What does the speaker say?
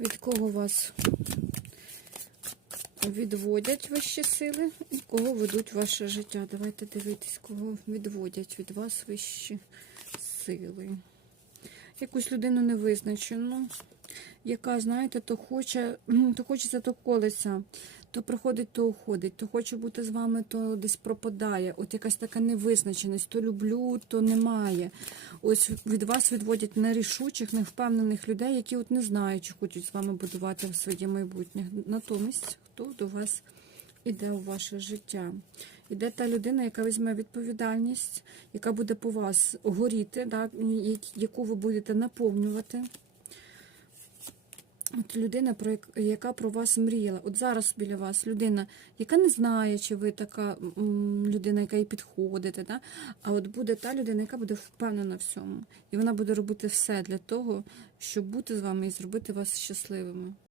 від кого вас відводять вищі сили і кого ведуть ваше життя. Давайте дивитись, кого відводять від вас вищі сили. Якусь людину невизначену, яка, знаєте, то хоче, то хочеться, то колеться, то приходить, то уходить, то хоче бути з вами, то десь пропадає. От якась така невизначеність, то люблю, то немає. Ось від вас відводять нерішучих, невпевнених людей, які от не знають, чи хочуть з вами будувати своє майбутнє. Натомість, хто до вас іде у ваше життя? Іде та людина, яка візьме відповідальність, яка буде по вас горіти, да, яку ви будете наповнювати. От людина, про як- яка про вас мріяла. От зараз біля вас людина, яка не знає, чи ви така людина, яка їй підходите. Да? А от буде та людина, яка буде впевнена в цьому. І вона буде робити все для того, щоб бути з вами і зробити вас щасливими.